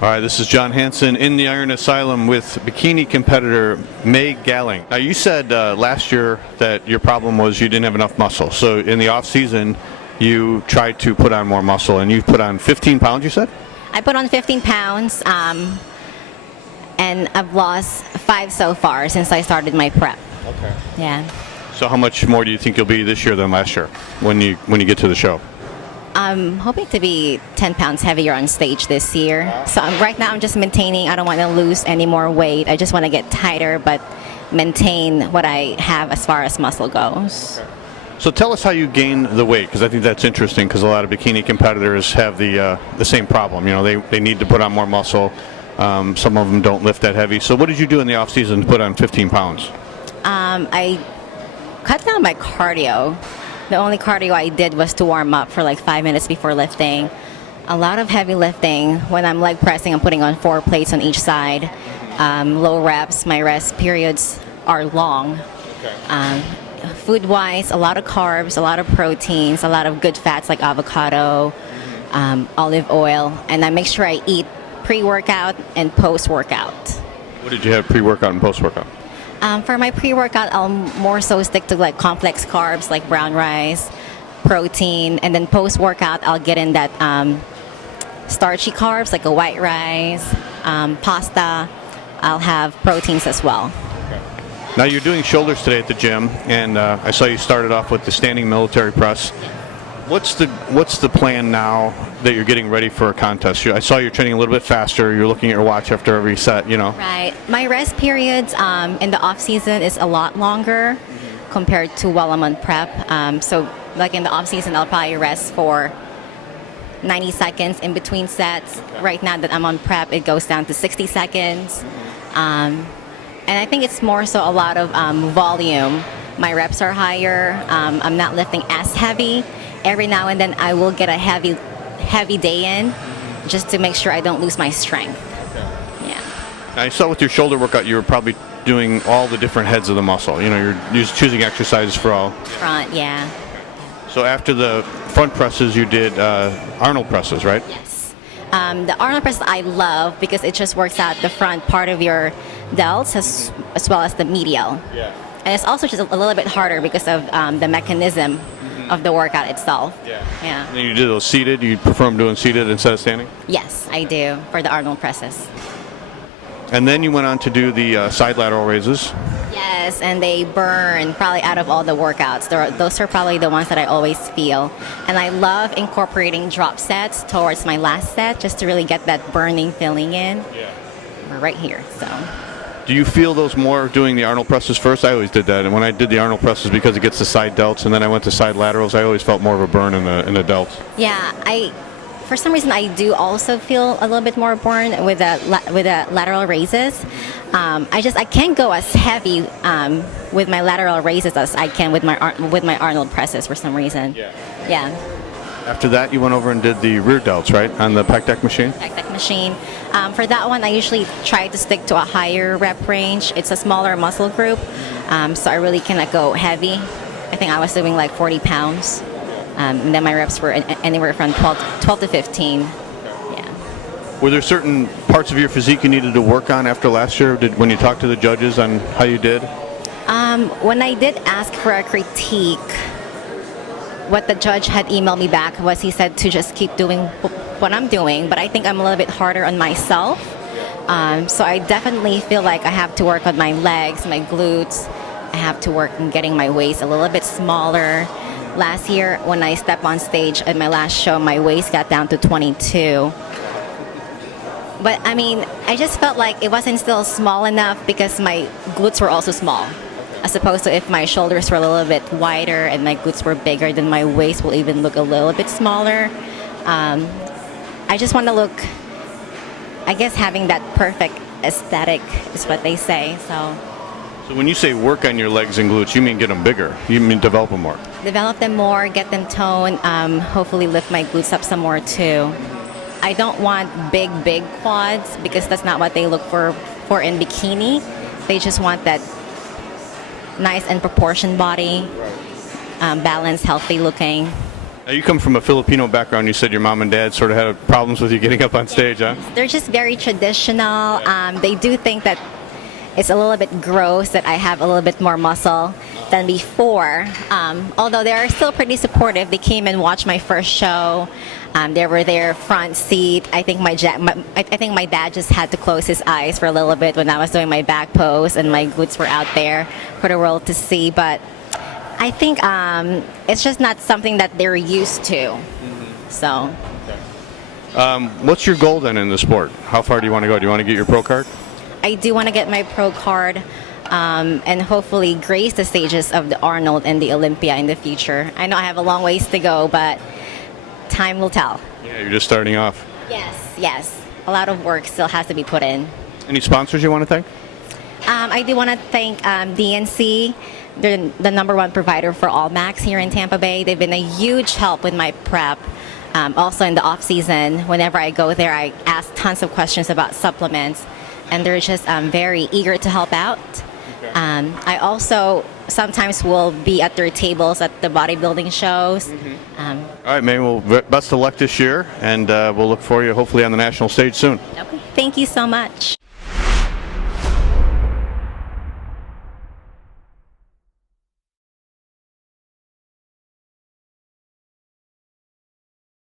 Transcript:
All right, this is John Hansen in the Iron Asylum with bikini competitor Mae Galang. Now, you said last year that your problem was you didn't have enough muscle. So in the off season, you tried to put on more muscle, and you put on 15 pounds, you said? I put on 15 pounds, and I've lost 5 so far since I started my prep. Okay. Yeah. So how much more do you think you'll be this year than last year when you get to the show? I'm hoping to be 10 pounds heavier on stage this year. So right now I'm just maintaining. I don't want to lose any more weight. I just want to get tighter, but maintain what I have as far as muscle goes. Okay. So tell us how you gain the weight, because I think that's interesting, because a lot of bikini competitors have the same problem. You know, they need to put on more muscle. Some of them don't lift that heavy. So what did you do in the off season to put on 15 pounds? I cut down my cardio. The only cardio I did was to warm up for like 5 minutes before lifting. A lot of heavy lifting. When I'm leg pressing, I'm putting on 4 plates on each side. Low reps. My rest periods are long. Okay. Food-wise, a lot of carbs, a lot of proteins, a lot of good fats like avocado, olive oil, and I make sure I eat pre-workout and post-workout. What did you have pre-workout and post-workout? For my pre-workout, I'll more so stick to like complex carbs like brown rice, protein, and then post-workout, I'll get in that starchy carbs like a white rice, pasta. I'll have proteins as well. Now you're doing shoulders today at the gym, and I saw you started off with the standing military press. What's the plan now that you're getting ready for a contest? I saw you're training a little bit faster. You're looking at your watch after every set, you know. Right. My rest periods in the off season is a lot longer compared to while I'm on prep. So like in the off season, I'll probably rest for 90 seconds in between sets. Right now that I'm on prep, it goes down to 60 seconds. And I think it's more so a lot of volume. My reps are higher. I'm not lifting as heavy. Every now and then I will get a heavy day in just to make sure I don't lose my strength. Yeah. I saw with your shoulder workout you were probably doing all the different heads of the muscle. You know, you're just choosing exercises for all. Front, yeah. So after the front presses, you did Arnold presses, right? Yes. The Arnold press I love because it just works out the front part of your delts as well as the medial. Yeah. And it's also just a little bit harder because of the mechanism of the workout itself. Yeah. Yeah. And then you did those seated. You prefer doing seated instead of standing? Yes, I do for the Arnold presses. And then you went on to do the side lateral raises. Yes, and they burn probably out of all the workouts. Those are probably the ones that I always feel. And I love incorporating drop sets towards my last set just to really get that burning feeling in. Yeah. We're right here, so. Do you feel those more doing the Arnold presses first? I always did that, and when I did the Arnold presses, because it gets the side delts, and then I went to side laterals, I always felt more of a burn in the delts. Yeah, for some reason I do also feel a little bit more burn with the lateral raises. I can't go as heavy with my lateral raises as I can with my Arnold presses for some reason. Yeah. Yeah. After that, you went over and did the rear delts, right, on the pec deck machine? Pec deck machine. For that one, I usually try to stick to a higher rep range. It's a smaller muscle group, so I really cannot go heavy. I think I was doing like 40 pounds. And then my reps were anywhere from 12 to 15. Yeah. Were there certain parts of your physique you needed to work on after last year? When you talked to the judges on how you did? When I did ask for a critique, what the judge had emailed me back was he said to just keep doing what I'm doing, but I think I'm a little bit harder on myself. So I definitely feel like I have to work on my legs, my glutes. I have to work on getting my waist a little bit smaller. Last year, when I stepped on stage at my last show, my waist got down to 22. But I mean, I just felt like it wasn't still small enough because my glutes were also small. As opposed to if my shoulders were a little bit wider and my glutes were bigger, then my waist will even look a little bit smaller. I just want to look, I guess having that perfect aesthetic is what they say. So when you say work on your legs and glutes, you mean get them bigger? You mean develop them more? Develop them more, get them toned, hopefully lift my glutes up some more too. I don't want big quads because that's not what they look for in bikini. They just want that nice and proportioned body, balanced, healthy looking. Now, you come from a Filipino background. You said your mom and dad sort of had problems with you getting up on stage, huh? They're just very traditional. They do think that it's a little bit gross that I have a little bit more muscle than before. Although they are still pretty supportive. They came and watched my first show. They were there front seat. I think my dad just had to close his eyes for a little bit when I was doing my back pose and my glutes were out there for the world to see. But I think it's just not something that they're used to. So. What's your goal then in the sport? How far do you want to go? Do you want to get your pro card? I do want to get my pro card and hopefully grace the stages of the Arnold and the Olympia in the future. I know I have a long ways to go, but time will tell. Yeah, you're just starting off. Yes. A lot of work still has to be put in. Any sponsors you want to thank? I do want to thank DNC. They're the number one provider for All Max here in Tampa Bay. They've been a huge help with my prep. Also in the off season, whenever I go there, I ask tons of questions about supplements, and they're just very eager to help out. I also sometimes will be at their tables at the bodybuilding shows. All right, Mae, well, best of luck this year, and we'll look for you hopefully on the national stage soon. Okay. Thank you so much.